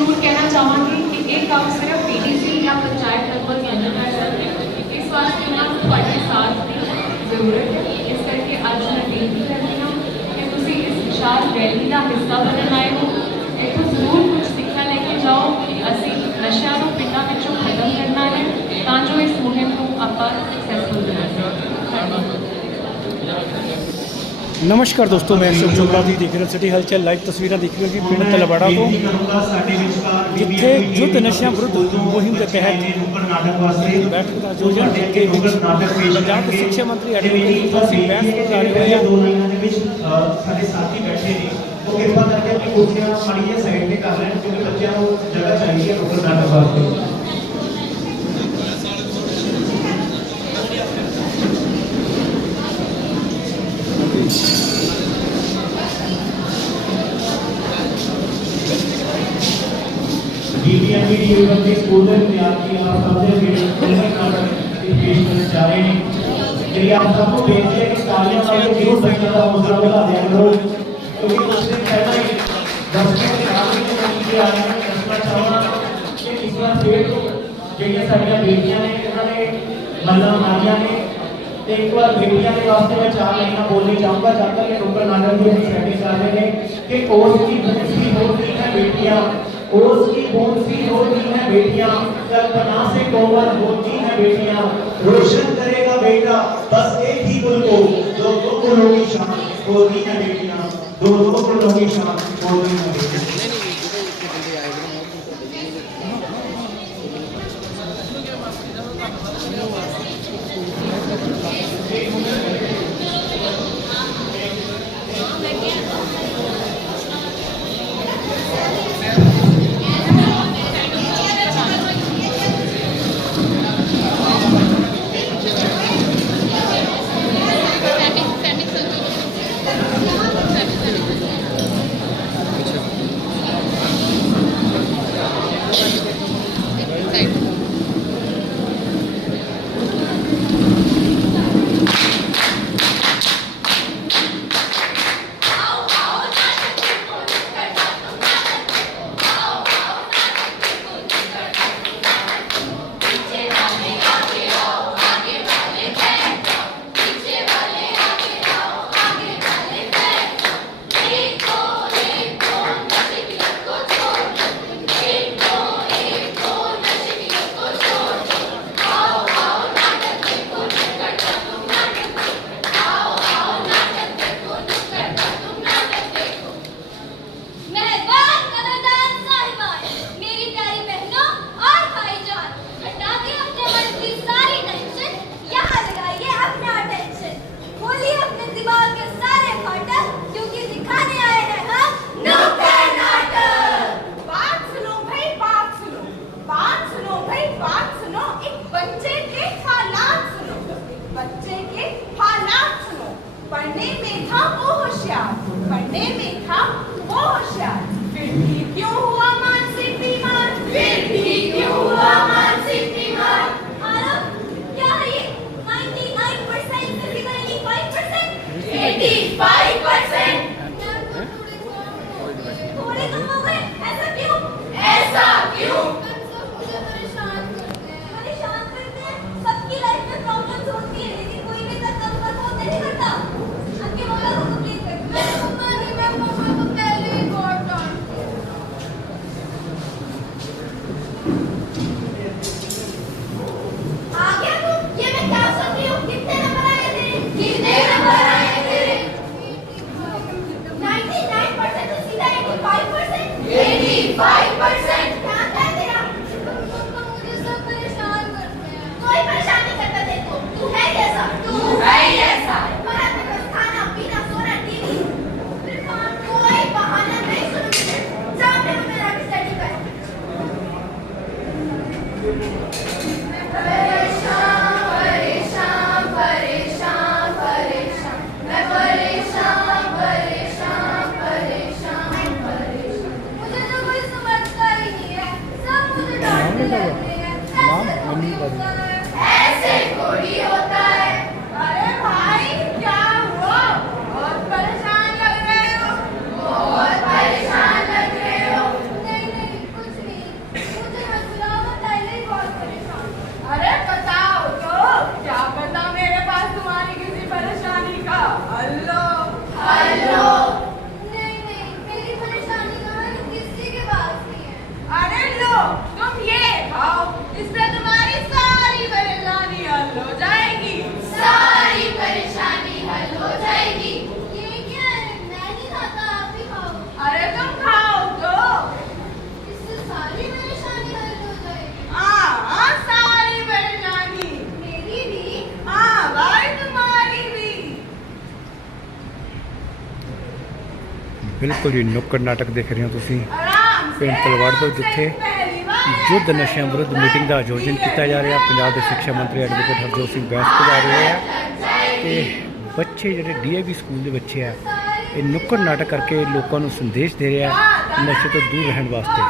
जरूर कहना चाहूँगी कि एक काम सिर्फ पीडीसी या पंचायत लेवल पर नहीं कर सकते, इस वास्ते ना ਤੁਹਾਡੇ साथ की जरूरत है। इस करके आज मैं बेनती करती हूँ कि तुसी इस विशाल रैली का हिस्सा बनन आए हो। इतों जरूर कुछ सिक्ख्या लेके जाओ कि असी नशा को पिंडों विचों खत्म करना है, ताकि इस मुहिम को आप सक्सैसफुल बना सकें। नमस्कार दोस्तों, मैं अशोक चोपड़ा जी देख रहे सिटी हलचल लाइव तस्वीर देख रहे हो जी पिंड तलवाड़ा तो जिथे युद्ध नशा विरुद्ध मुहिम के तहत बैठक का आयोजन जिथे पंजाब के शिक्षा मंत्री एडवोकेट सिंह बैस प्रधान हुए हैं। कृपा करके अपनी कुर्सियां माड़ी जी साइड पे कर लें क्योंकि बच्चों को जगह चाहिए नुक्कड़ नाटक वास्ते। डीपीएमबी यूनिवर्सिटी स्कूल में तैयार किया सबसे नुक्कड़ नाटक पेश करने जा रहे हैं। मेरी आप सबको बेनती है कि तालियां मार के जरूर बच्चों का हौसला बढ़ा दिया करो, क्योंकि उससे पहले ही 10वें के आगे के नतीजे आए हैं। दसना चाहूँगा कि इस बार फिर ਜਿਹੜੀਆਂ ਸਾਡੀਆਂ ਬੇਟੀਆਂ ਨੇ ਉਹਨਾਂ ਨੇ ਮੱਲਾਂ ਮਾਰੀਆਂ ਨੇ ਤੇ ਇੱਕ ਵਾਰ ਬੇਟੀਆਂ ਦੇ ਵਾਸਤੇ ਮੈਂ ਚਾਰ ਲਾਈਨਾਂ ਬੋਲਣੀ ਚਾਹੂੰਗਾ ਜਦ ਤੱਕ ਇਹ ਨੁੱਕੜ ਨਾਟਕ ਦੀ ਸੈਟਿੰਗ ਕਰ ਰਹੇ ਨੇ कि ओस की बूंद सी होती है बेटियां, ओस की बूंद सी होती है बेटियां, कल्पना से कोमल होती है बेटियां, रोशन करेगा बेटा बस एक ही कुल को, दो दो कुलों की शान होती है बेटियां, दो दो कुलों की शान होती है बेटियां। ਬਿਲਕੁਲ ਜੀ ਨੁੱਕੜ ਨਾਟਕ ਦੇਖ ਰਹੇ ਹੋ ਤੁਸੀਂ ਪਿੰਡ ਤਲਵਾੜ ਤੋਂ, ਜਿੱਥੇ ਯੁੱਧ ਨਸ਼ਿਆਂ ਵਿਰੁੱਧ ਮੀਟਿੰਗ ਦਾ ਆਯੋਜਨ ਕੀਤਾ ਜਾ ਰਿਹਾ। ਪੰਜਾਬ ਦੇ ਸਿੱਖਿਆ ਮੰਤਰੀ ਐਡਵੋਕੇਟ ਹਰਜੋਤ ਸਿੰਘ ਬੈਂਸ ਜਾ ਰਹੇ ਆ ਤੇ ਬੱਚੇ ਜਿਹੜੇ DAV ਸਕੂਲ ਦੇ ਬੱਚੇ ਆ ਇਹ ਨੁੱਕੜ ਨਾਟਕ ਕਰਕੇ ਲੋਕਾਂ ਨੂੰ ਸੰਦੇਸ਼ ਦੇ ਰਿਹਾ ਨਸ਼ੇ ਤੋਂ ਦੂਰ ਰਹਿਣ ਵਾਸਤੇ।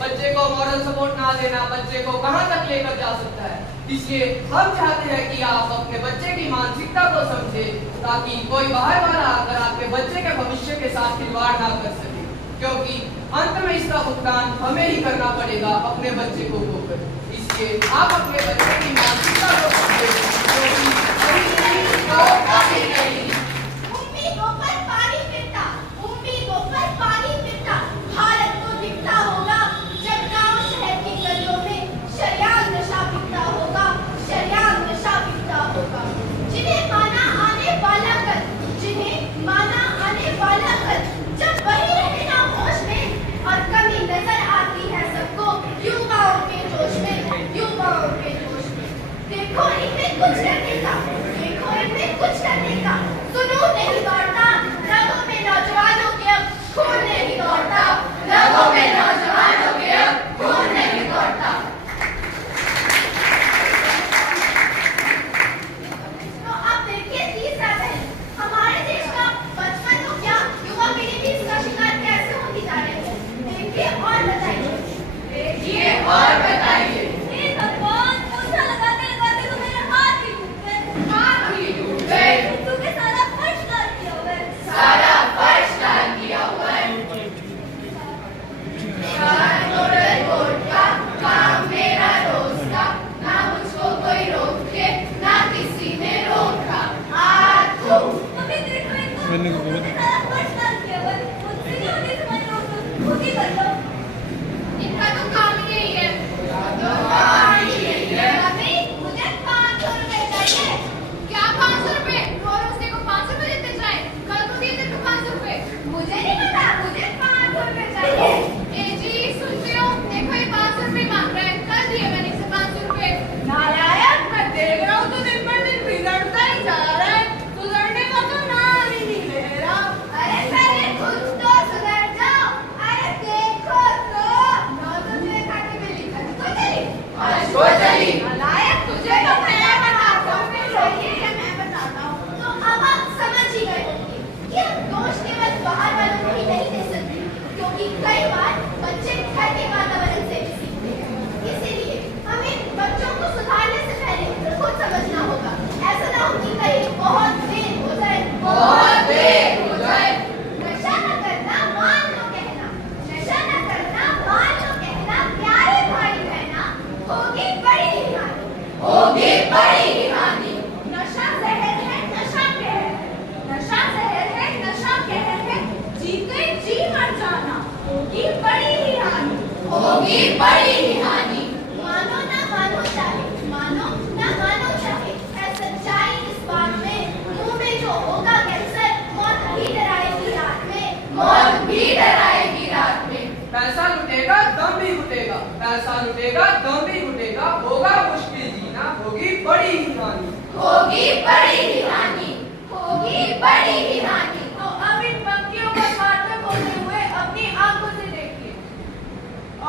बच्चे को मॉरल सपोर्ट ना देना बच्चे को कहां तक लेकर जा सकता है। इसलिए हम चाहते हैं कि आप अपने बच्चे की मानसिकता को समझें ताकि कोई बाहर वाला आकर आपके बच्चे के भविष्य के साथ खिलवाड़ ना कर सके, क्योंकि अंत में इसका भुगतान हमें ही करना पड़ेगा अपने बच्चे को खोकर। इसलिए आप अपने बच्चे की मानसिकता को समझें, क्योंकि भारत को दिखता होगा जब गांव शहर की गलियों में शरेआम नशा बिकता होगा, शरेआम नशा बिकता होगा। जिन्हें माना आने वाला कर, जिन्हें माना आने वाला कर, जब वही रहे ना होश में और कमी नजर आती है सबको युवाओं के जोश में, युवाओं के जोश में। देखो इनमें कुछ करने का, देखो इनमें कुछ करने का जुनून नहीं दौड़ता रगों में नौजवानों के, अब खून नहीं दौड़ता रगों में नौजवानों के, अब खून नहीं दौड़ता। तो अब देखिए तीसरा पहलू, हमारे देश का बचपन तो क्या युवा पीढ़ी भी इसका शिकार कैसे होती जा रही है। देखिए और बताइए, देखिए और बताइए। हे भगवान, पोछा लगाते लगाते तो मेरे हाथ ही टूट गए, हाथ ही टूट गए, क्योंकि सारा फर्श डाल दिया हुआ है, सारा फर्श डाल दिया हुआ है। काम मेरा रोज का, ना मुझको कोई रोके, ना किसी ने रोका। अभी देखो इनको सारा फर्श डाल दिया हुआ है, मुझसे नहीं होती तुम्हारी रोक, खुद ही कर लो। इनका तो काम ही यही है, तो काम ही यही है। मम्मी, मुझे 500 रुपए चाहिए। क्या 500 रुपए? रोज उसने को 500 रुपए देते जाए, कल को दिए तेरे को 500 रुपए। मुझे नहीं पता, मुझे 500 रुपए चाहिए। ए जी सुनते हो, देखो ये 500 रुपए मांग रहा है, कल दिए मैंने इसे 500 रुपए। नारायण, मैं देख रहा हूँ तो दिन पर दिन बिगड़ता ही जा रहा है, सुधरने का तो नाम ही नहीं ले रहा। अरे पहले खुद तो सुधर जाओ। अरे देखो तो तुझे खाते में लिखा को चली नारायण, तुझे तो मैं बताता हूँ, मैं बताता हूँ। तो अब आप समझ ही गए होंगे कि हम दोष केवल बाहर वालों को ही नहीं दे सकते, क्योंकि कई बार बच्चे घर के वातावरण से भी सीखते हैं। इसीलिए हमें बच्चों को सुधारने से पहले खुद समझना होगा, ऐसा ना हो कि कहीं बहुत देर हो जाए, बहुत देर हो जाए। नशा न करना मान लो कहना, नशा न करना मान लो कहना, प्यारे भाई बहना, होगी बड़ी हानि, होगी बड़ी हानि। नशा जहर है, नशा कहर है, नशा जहर है, नशा कहर है, जीते जी मर जाना, होगी बड़ी ही हानि, होगी बड़ी ही हानि। मानो ना मानो चाहे, मानो ना मानो चाहे, है सच्चाई इस बात में, मुंह में जो होगा कैंसर, मौत भी डराएगी रात में, मौत भी डराएगी रात में। पैसा लुटेगा दम भी घुटेगा, पैसा लुटेगा दम भी घुटेगा, होगा मुश्किल जीना, होगी बड़ी ही हानि, होगी बड़ी ही हानि। तो अब इन पंक्तियों का सार्थक होते हुए अपनी आंखों से देखिए।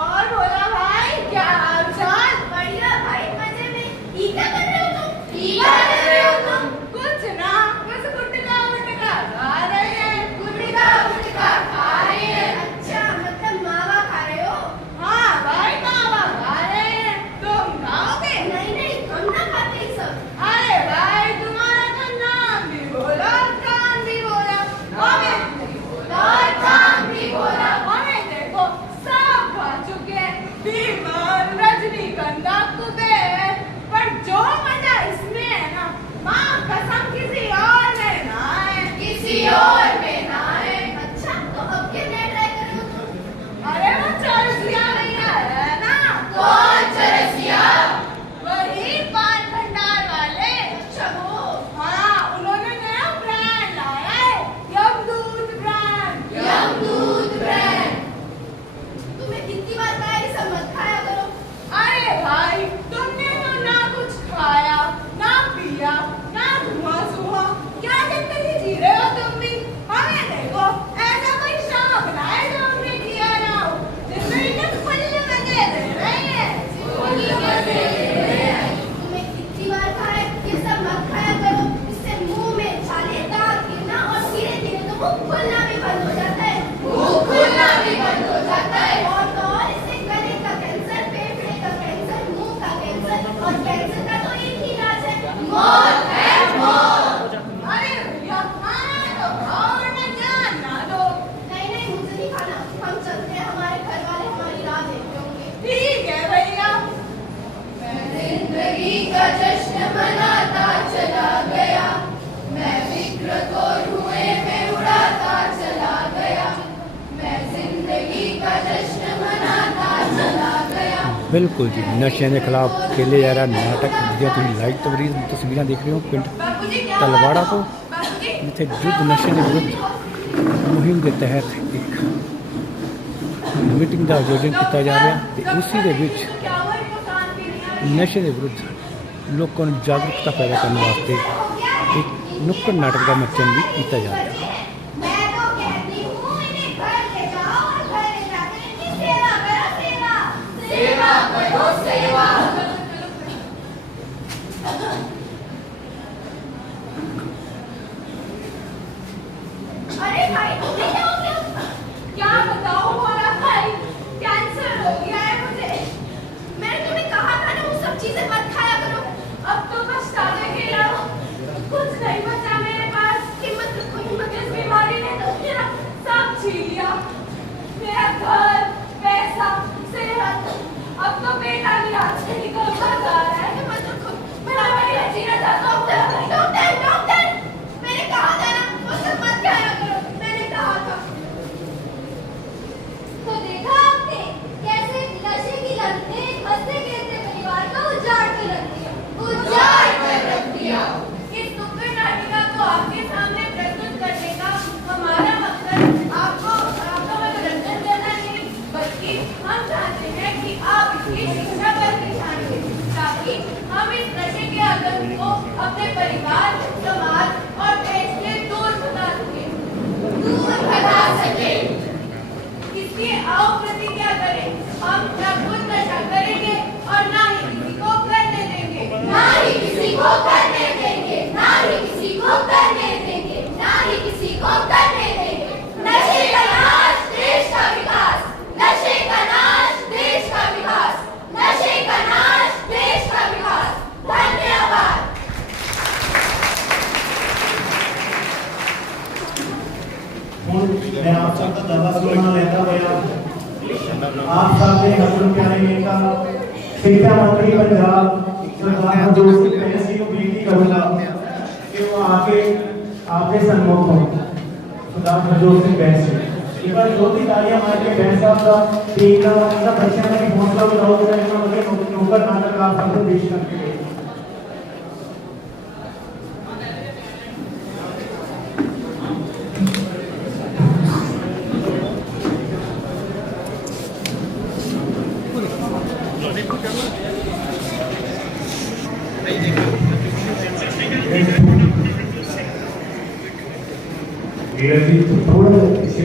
और बोला भाई क्या हाल चाल? बढ़िया भाई, मजे में। ई क्या कर रहे हो तुम? ई क्या कर रहे हो तुम? कुछ ना, बस गुटका गुटका खा रहे हैं। गुटका गुटका खा रहे हैं? अच्छा, मतलब मावा खा रहे हो? हाँ भाई, मावा खा रहे हैं। तुम खाओगे? नहीं नहीं, हम ना खाते ये सब। अरे भाई, तुम्हारा तो नाम भी बोला, काम भी बोला, हमें भी बोला, काम भी बोला। हमें देखो सब खा चुके हैं, बीमार रजनीगंधा कुबेर। पर जो मजा इसमें है ना, माँ कसम किसी और में ना है, किसी और में ना है। अच्छा, तो अब क्या नया ट्राई करो तुम? अरे वो चरसिया भैया है ना। कौन चरसिया? वही पान भंडार वाले। अच्छा वो? हाँ, उन्होंने नया ब्रांड लाया है, यमदूत ब्रांड। यमदूत ब्रांड। तुम्हें कितनी बार कहा ये सब मत खाया करो? अरे भाई, तुमने तो ना कुछ खाया, ना पिया, ना धुआं सुहा, क्या जिंदगी जी रहे हो तुम भी? हमें देखो, ऐसा कोई शौक ना है जो हमने किया ना हो। जिंदगी के फुल मजे ले रहे हैं। तुम्हें कितनी बार कहा है ये सब मत खाया करो, इससे मुंह में छाले, दांत गिरना और धीरे धीरे तो मुंह खुलना भी बंद हो जाता है। मुंह खुलना भी बंद हो जाता है। और तो और इससे गले का कैंसर, फेफड़े का कैंसर, मुंह का कैंसर, और कैंसर का तो एक ही इलाज है, मौत है मौत। अरे भैया, खाना तो खाओ वरना जान ना दो। नहीं नहीं, मुझे नहीं खाना, हम चलते हैं, हमारे घर वाले हमारी राह देखते होंगे। ठीक है भैया। मैं जिंदगी का जश्न मनाता चला गया, मैं विकृत और धुएं में उड़ाता चला गया, मैं जिंदगी का जश्न मनाता चला गया। ਬਿਲਕੁਲ ਜੀ, ਨਸ਼ਿਆਂ ਦੇ ਖਿਲਾਫ ਖੇਲੇ ਜਾ ਰਿਹਾ ਨਾਟਕ ਜਿਹਦੀਆਂ ਤੁਸੀਂ ਲਾਈਵ ਤਸਵੀਰਾਂ ਦੇਖ ਰਹੇ ਹੋ ਪਿੰਡ बाबूजी क्या ਤਲਵਾੜਾ ਤੋਂ, बाबूजी ਜਿੱਥੇ ਯੁੱਧ ਨਸ਼ੇ ਦੇ ਵਿਰੁੱਧ ਮੁਹਿੰਮ ਦੇ ਤਹਿਤ ਇੱਕ ਮੀਟਿੰਗ ਦਾ ਆਯੋਜਨ ਕੀਤਾ ਜਾ ਰਿਹਾ ਤੇ ਉਸੇ ਦੇ ਵਿੱਚ क्या हुआ इनको कान पी लिया? ਨਸ਼ੇ ਦੇ ਵਿਰੁੱਧ ਲੋਕਾਂ ਨੂੰ ਜਾਗਰੂਕਤਾ ਪੈਦਾ ਕਰਨ ਵਾਸਤੇ ਇੱਕ ਨੁੱਕੜ ਨਾਟਕ ਦਾ ਮੰਚਨ ਵੀ ਕੀਤਾ ਜਾ ਰਿਹਾ ਹੈ। मैं तो कहती हूँ इन्हें घर ले जाओ और घर ले जाकर इनकी सेवा करो, सेवा सेवा करो, सेवा। अरे भाई, तुम्हें क्या हो गया? क्या बताऊं मोरा भाई, कैंसर हो गया है मुझे। मैंने तुम्हें कहा था ना वो सब चीजें मत खाया करो। अब तो पछताने के अलावा कुछ नहीं बचा मेरे पास। हिम्मत रखो, हिम्मत। इस बीमारी ने तो मेरा सब छीन लिया, मेरा घर, पैसा, सेहत। अब तो बेटा भी हाथ से निकलता जा रहा है। हिम्मत रखो, मेरा बढ़िया जीना चाहता हूँ। डॉक्टर डॉक्टर, मैंने कहा था ना वो सब मत खाया करो, मैंने कहा था। तो देखा आपने कैसे नशे की लत ने हंसते खेलते परिवार का उजाड़ कर रख दिया, उजाड़ कर रख दिया। इस नुक्कड़ नाटिका को आपके सामने प्रस्तुत करने का हमारा मकसद आपका मनोरंजन करना नहीं, बल्कि हम चाहते हैं कि आप इसकी शिक्षा पर ध्यान दें, ताकि हम इस नशे के आदत को अपने परिवार, समाज और देश से दूर भगा सके। इसलिए आओ प्रतिज्ञा करें, हम न खुद नशा करेंगे और ना ही किसी को करने देंगे, ना ही किसी को करने देंगे, ना ही किसी को करने देंगे, ना ही किसी को करने देंगे। नशे का नाश, देश का विकास। नशे का नाश, देश का विकास। नशे का नाश, देश का विकास। धन्यवाद। ਹੁਣ मैं आप सबका दावा सुना लेता हुआ आप सबके हजूर प्यारे नेता शिक्षा मंत्री पंजाब सरदार हरजोत सिंह बैस जी को बेनती करूंगा कि वो आके आपके सम्मुख हो। सरदार हरजोत सिंह बैस जी एक बार दो तीन तालियां मार के बैस साहब का टीम का उनका बच्चों का भी हौसला बढ़ाओ जरा इतना बड़े नुक्कड़ नाटक आप सबको पेश करके गए। मेरा जी थोड़ा पीछे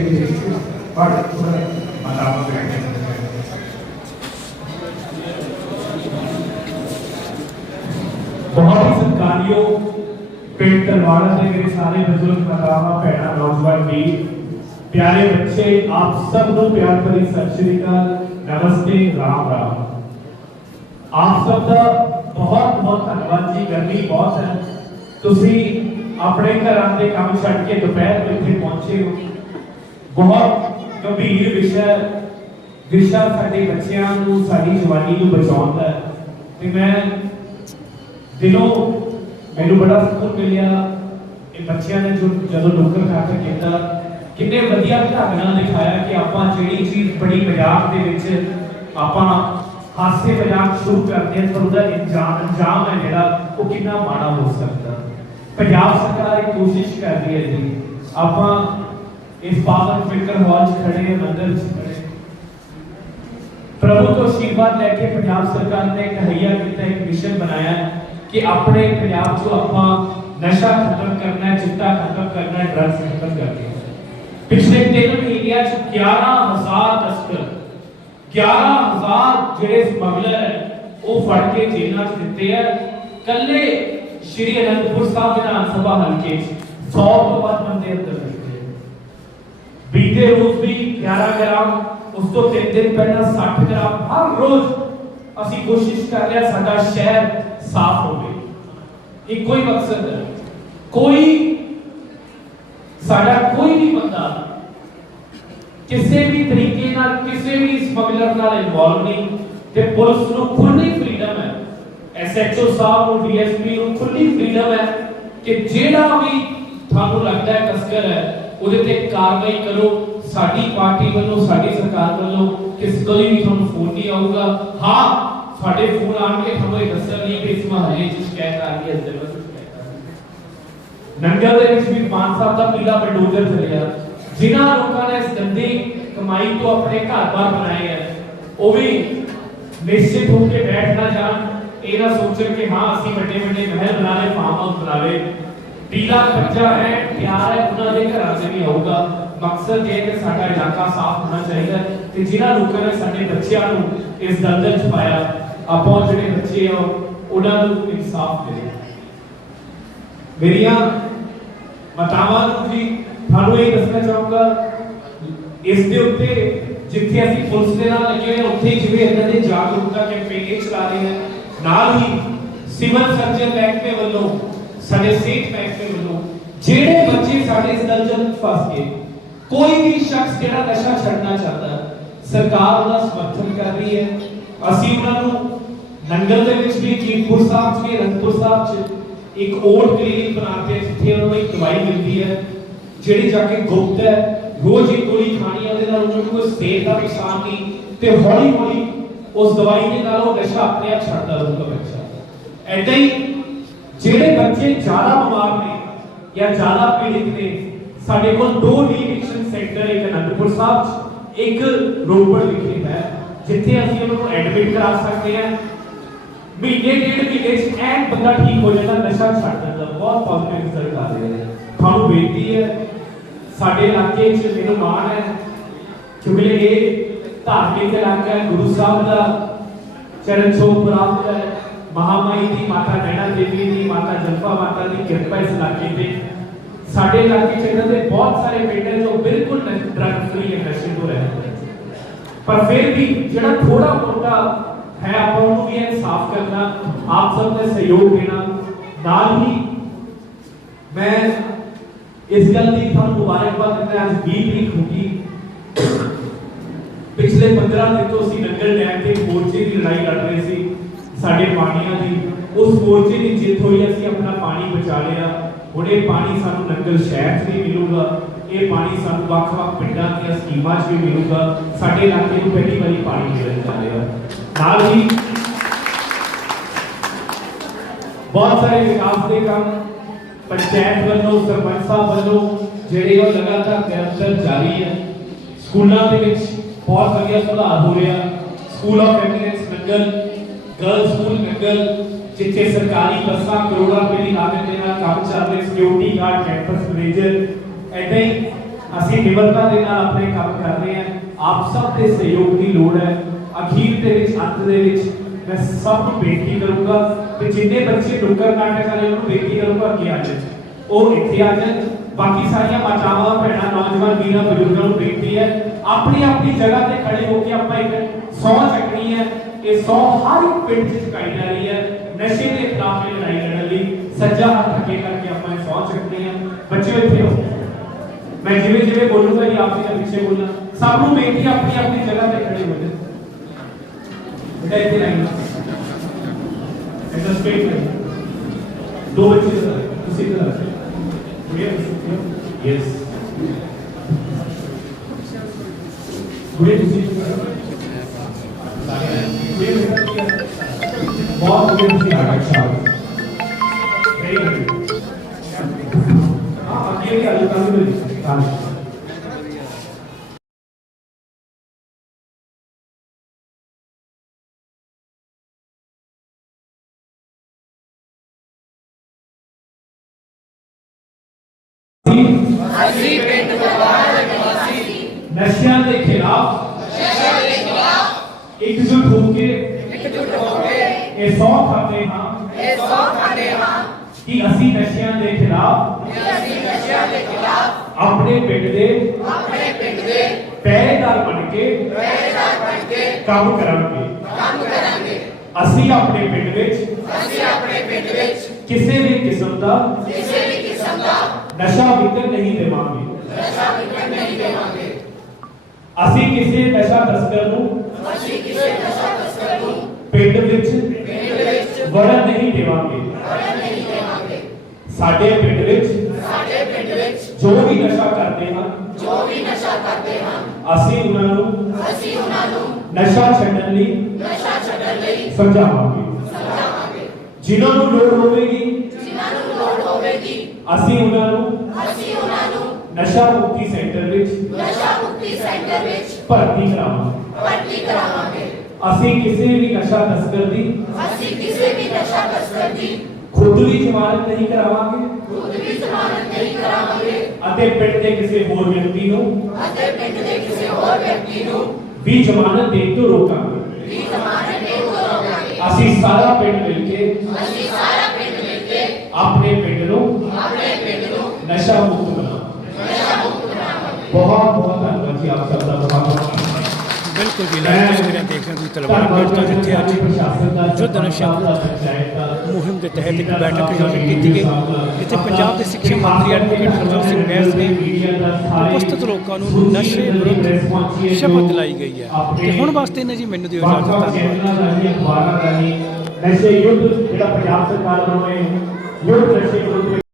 पढ़ थोड़ा माताओं के बहुत ही सत्कारयोग पिंड तलवाड़ा से मेरे सारे बुजुर्ग मातावां भैणां नौजवान वीर प्यारे बच्चे आप सब को प्यार भरी सत श्री अकाल नमस्ते राम राम। आप सब का बहुत बहुत धन्यवाद जी। गर्मी बहुत है तुसी अपने घरां दे काम छड़ के दोपहर को इत्थे पहुंचे हो। बहुत गंभीर विषय साडे बच्चियां नूं साडी जवानी नूं बचाउंदा है ते मैं दिलों मैनू बड़ा सुकून मिलिया ये बच्चों ने जो जो डुक्कर खाकर किया कितने वधिया ढंग नाल दिखाया कि आपां जिहड़ी चीज़ बड़ी मजाक दे विच आपां हास्य मजाक शुरू करते हैं पर उसका अंजाम है जिहड़ा वो कितना माड़ा हो सकता। पंजाब सरकार एक कोशिश कर रही है जी आपां इस पावन फिल्टर हॉल च खड़े हैं मंदिर च खड़े प्रभु तो आशीर्वाद लेके पंजाब सरकार ने तहैया किया एक मिशन बनाया है कि अपने पंजाब को आपां नशा खत्म करना है चिट्टा खत्म करना है ड्रग्स खत्म करना है। पिछले 3 महीनों 11,000 तस्कर 11,000 जेडे स्मगलर है वो फड़ के जेलों च दिते हैं। कल्ले श्री अनंतपुर साहब विधानसभा हल्के 100 तो वध बंदे अंदर दिते बीते रोज भी 11 ग्राम उस तो 3 दिन पहला 60 ग्राम हर रोज ਅਸੀਂ कोशिश कर रहे हैं साडा शहर साफ होवे। एक कोई मकसद है कोई साडा कोई भी बंदा किसी भी तरीके नाल किसी भी स्मगलर नाल इन्वॉल्व नहीं ते पुलिस नु खुली फ्रीडम है एसएचओ साहब नु डीएसपी नु खुली फ्रीडम है कि जेड़ा भी थानू लगता है तस्कर है ਉਹਦੇ ਤੇ ਕਾਰਵਾਈ ਕਰੋ। ਸਾਡੀ ਪਾਰਟੀ ਵੱਲੋਂ ਸਾਡੀ ਸਰਕਾਰ ਵੱਲੋਂ किस कोई भी ਤੁਹਾਨੂੰ ਫੋਨ ਨਹੀਂ ਆਊਗਾ। ਹਾਂ ਸਾਡੇ ਫੋਨ ਆਣਗੇ ਤੁਹਾਨੂੰ ਇਹ ਦੱਸਣਗੇ ਕਿ ਇਸ ਮਹੱਲੇ 'ਚ ਸ਼ਿਕਾਇਤ ਆ ਰਹੀ ਹੈ ਇਸ ਜਗ੍ਹਾ ਤੋਂ ਸ਼ਿਕਾਇਤ ਆ ਰਹੀ ਹੈ। ਨੰਗਲ ਦੇ ਵਿੱਚ ਵੀ ਮਾਨ ਸਾਹਿਬ ਦਾ ਪੀਲਾ ਬਲਡੋਜ਼ਰ ਚੱਲਿਆ ਜਿਨ੍ਹਾਂ ਲੋਕਾਂ ਨੇ ਇਸ ਗੰਦੀ ਕਮਾਈ ਤੋਂ ਆਪਣੇ ਘਰ-ਬਾਰ ਬਣਾਏ ਹੈ ਉਹ ਵੀ ਨਿਸ਼ਚਿਤ ਹੋ ਕੇ ਬੈਠ ਨਾ ਜਾਣ ਇਹ ਨਾ ਸੋਚਣ ਕਿ ਹਾਂ ਅਸੀਂ ਵੱਡੇ ਵੱਡੇ ਮਹਿਲ ਬਣਾ ਲਏ ਫਾਰਮ ਹਾਊਸ ਬਣਾ ਲਏ पीला कब्जा है प्यार है उन्होंने घर से नहीं आऊगा। मकसद ये कि साडा इलाका साफ होना चाहिए ते जिन्हां लोकां ने साडे बच्चियां नूं इस दलदल च पाया आपां जिहड़े बच्चे आ उन्हां नूं इंसाफ दे। मेरियां मातावां नूं जी थानूं ये दसना चाहूंगा इस दे उत्ते जिथे असीं पुलिस दे नाल लगे होए उत्थे जिवें इन्हां दे जागरूकता कैंपेन चला रहे हैं नाल ही सिविल सर्जन महकमे ਵੱਲੋਂ साडे सेहत महकमे ਵੱਲੋਂ ਜਿਹੜੇ ਬੱਚੇ ਸਾਡੇ ਇਸ ਦਲਦਲ ਵਿੱਚ ਫਸ ਗਏ कोई भी शख्स ਜਿਹੜਾ ਨਸ਼ਾ ਛੱਡਣਾ ਚਾਹਦਾ ਸਰਕਾਰ ਉਹਦਾ ਸਮਰਥਨ ਕਰ ਰਹੀ ਹੈ। ਅਸੀਂ ਉਹਨਾਂ ਨੂੰ ਨੰਗਲ ਦੇ ਵਿੱਚ ਵੀ ਕੀਰਤਪੁਰ ਸਾਹਿਬ 'ਚ ਵੀ ਅਨੰਦਪੁਰ ਸਾਹਿਬ 'ਚ ਇੱਕ ਓਟ ਕਲੀਨਿਕ ਬਣਾਤੇ ਜਿੱਥੇ ਉਹਨਾਂ ਨੂੰ ਇੱਕ ਦਵਾਈ ਮਿਲਦੀ ਹੈ ਜਿਹੜੀ ਜਾ ਕੇ ਗੁਪਤ ਹੈ ਰੋਜ਼ ਇੱਕ ਗੋਲੀ ਖਾਣੀ ਹੈ ਉਹਦੇ ਨਾਲ ਉਹਨਾਂ ਨੂੰ ਕੋਈ ਸਿਹਤ ਦਾ ਨੁਕਸਾਨ ਨਹੀਂ ਤੇ ਹੌਲੀ ਹੌਲੀ ਉਸ ਦਵਾਈ ਦੇ ਨਾਲ ਉਹ ਨਸ਼ਾ ਆਪਣੇ ਆਪ ਛੱਡਦਾ ਰਹੂਗਾ ਬੱਚਾ। ਐਦਾਂ ਹੀ ਜਿਹੜੇ ਬੱਚੇ ਜ਼ਿਆਦਾ ਬਿਮਾਰ ਨੇ ਜਾਂ ਜ਼ਿਆਦਾ ਪੀੜਿਤ ਨੇ ਸਾਡੇ ਕੋਲ 2 ਡੀਐਡਿਕਸ਼ਨ ਸੈਂਟਰ ਇੱਕ ਅਨੰਦਪੁਰ ਸਾਹਿਬ 'ਚ ਇੱਕ ਰੋਪੜ ਵਿਖੇ ਹੈ ਜਿੱਥੇ ਅਸੀਂ ਉਹਨਾਂ ਨੂੰ ਐਡਮਿਟ ਕਰਾ ਸਕਦੇ ਹਾਂ। ਮਹੀਨੇ ਡੇਢ ਮਹੀਨੇ 'ਚ ਐਨ ਬੰਦਾ ਠੀਕ ਹੋ ਜਾਂਦਾ ਨਸ਼ਾ ਛੱਡ ਦਿੰਦਾ ਬਹੁਤ ਪੋਜ਼ਿਟਿਵ ਰਿਜ਼ਲਟ ਆ ਰਹੇ ਨੇ। ਤੁਹਾਨੂੰ ਬੇਨਤੀ ਹੈ ਸਾਡੇ ਇਲਾਕੇ 'ਚ ਮੈਨੂੰ ਮਾਣ ਹੈ ਕਿਉਂਕਿ ਇਹ ਧਾਰਮਿਕ ਇਲਾਕਾ ਹੈ ਗੁਰੂ ਸਾਹਿਬ ਦਾ ਚਰਨ ਛੋਹ ਪ੍ਰਾਪਤ ਹੈ महामाई की माता नैना देवी की माता जलपा माता की कृपा इस इलाके पे साडे इलाके च इन्हां दे बहुत सारे पिंड हैं जो बिल्कुल ड्रग फ्री है नशे तो रहते हैं पर फिर भी जिहड़ा थोड़ा मोटा है आपां नूं भी इंसाफ करना आप सब ने सहयोग देना नाल ही मैं इस गल दी तुहानूं मुबारकबाद दिंदा आज 20 तरीक होगी पिछले 15 दिन तो असीं नंगल डैम ते मोर्चे की लड़ाई लड़ रहे सी साडे पानियां दी उस मोर्चे की जित हुई असीं अपना पानी बचा लिया। हुण ये पानी सानूं नंगल शहर च भी मिलूगा ये पानी सानूं वख-वख पिंडां दी स्कीमां च भी मिलूगा साडे इलाके नूं पहली बारी पानी मिलण जा रिहा। नाल ही बहुत सारे विकास के काम पंचायत वल्लों सरपंच साहब वल्लों जिहड़े वो लगातार निरंतर जारी है। स्कूलों के विच बहुत वधिया सुधार हो रहा। School of eminence Nangal girls school Nangal जिथे सरकारी बसां करोड़ों रुपए की लागत के नाल काम चल रहे सिक्योरिटी गार्ड कैंपस मैनेजर ऐसे ही ਅਸੀਂ ਨਿਮਰਤਾ ਦੇ ਨਾਲ ਆਪਣੇ ਕੰਮ ਕਰ ਰਹੇ ਹਾਂ ਆਪ ਸਭ ਦੇ ਸਹਿਯੋਗ ਦੀ ਲੋੜ ਹੈ ਅਖੀਰ ਦੇ ਵਿੱਚ ਅੰਤ ਦੇ ਵਿੱਚ ਮੈਂ ਸਭ ਨੂੰ ਬੇਨਤੀ ਕਰੂੰਗਾ ਕਿ ਜਿੰਨੇ ਬੱਚੇ ਨੁੱਕਰ ਨਾਟਕ ਵਾਲੇ ਉਹਨੂੰ ਬੇਨਤੀ ਕਰੂੰਗਾ ਕਿ ਆ ਜਾਣ ਉਹ ਇੱਥੇ ਆ ਜਾਣ ਬਾਕੀ ਸਾਰੀਆਂ ਮਾਤਾਵਾਂ ਭੈਣਾਂ ਨੌਜਵਾਨ ਵੀਰਾਂ ਬਜ਼ੁਰਗਾਂ ਨੂੰ ਬੇਨਤੀ ਹੈ ਆਪਣੀ ਆਪਣੀ ਜਗ੍ਹਾ ਤੇ ਖੜੇ ਹੋ ਕੇ ਆਪਾਂ ਇੱਕ ਸੌਂ ਚੱਕਣੀ ਹੈ ਇਹ ਸੌਂ ਹਰ ਇੱਕ ਪਿੰਡ 'ਚ ਚੁਕਾਈ ਜਾ ਰਹੀ ਹੈ ਨਸ਼ੇ ਦੇ ਖਿਲਾਫ ਇਹ ਲੜਾਈ ਲੜਨ ਲਈ ਸੱਜਾ ਹੱਥ ਅੱਗੇ ਕਰਕੇ ਆਪਾਂ ਇਹ ਸੌਂ ਚੱਕਦੇ ਹਾਂ ਬੱਚਿਓ ਇੱਥੇ ਹੋ मैं जिवे जिवे बोलूंगा ये आप जी पीछे बोलना सब ਨੂੰ ਬੇਨਤੀ ਆਪਣੀ ਆਪਣੀ ਜਗ੍ਹਾ ਤੇ ਖੜੇ ਹੋ ਜਾਓ बेटा इतने लाइन ऐसा स्ट्रेट लाइन दो बच्चे उसी तरह यस गुड़े उसी बहुत गुड़े उसी अच्छा वेरी गुड हां आगे आगे काम नशिया के खिलाफ एकजुट होके ये सौ खाते हाँ कि असी नशिया के खिलाफ अपने पिंड दे पहरेदार बन के काम करांगे असी अपने पिंड विच किसी भी किस्म का नशा विकन नहीं देवांगे ਅਸੀਂ ਕਿਸੇ ਨਸ਼ਾ ਤਸਕਰ ਨੂੰ ਪਿੰਡ ਵਿੱਚ ਵੜਨ ਨਹੀਂ ਦੇਵਾਂਗੇ ਸਾਡੇ ਪਿੰਡ ਵਿੱਚ ਜੋ ਵੀ ਨਸ਼ਾ ਕਰਦੇ ਹਨ ਅਸੀਂ ਉਹਨਾਂ ਨੂੰ ਨਸ਼ਾ ਛੱਡਣ ਲਈ ਸਮਝਾਵਾਂਗੇ ਜਿਨ੍ਹਾਂ ਨੂੰ ਲੋੜ ਹੋਵੇਗੀ ਅਸੀਂ ਉਹਨਾਂ ਨੂੰ नशा मुक्ति सेंटर भर्ती करावांगे ਅਸੀਂ ਕਿਸੇ ਵੀ ਨਸ਼ਾ ਤਸਕਰ ਦੀ ਖੁਦ ਵੀ ਜ਼ਮਾਨਤ ਨਹੀਂ ਕਰਾਵਾਂਗੇ ਅਤੇ ਪਿੰਡ ਦੇ ਕਿਸੇ ਹੋਰ ਵਿਅਕਤੀ ਨੂੰ ਵੀ ਜ਼ਮਾਨਤ ਦੇਣ ਤੋਂ ਰੋਕਾਂਗੇ ਅਸੀਂ ਸਾਰਾ ਪਿੰਡ ਮਿਲ ਕੇ ਆਪਣੇ ਪਿੰਡ ਨੂੰ ਨਸ਼ਾ ਮੁਕਤ ਬਣਾਵਾਂਗੇ बहुत बहुत धन्यवाद जी आप सबका बहुत बिल्कुल जी लाइव तस्वीरें देख रहे हैं तलवाड़ा गेट तो जिथे अज युद्ध नशा मुहिम के तहत एक बैठक आयोजित की गई जिथे पंजाब के शिक्षा मंत्री एडवोकेट हरजोत सिंह बैस ने उपस्थित लोगों को नशे विरुद्ध शपथ दिलाई गई है तो हुण वास्ते ने जी मैनूं दिओ इजाजत नशे युद्ध जिहड़ा पंजाब सरकार ਵੱਲੋं युद्ध नशे विरुद्ध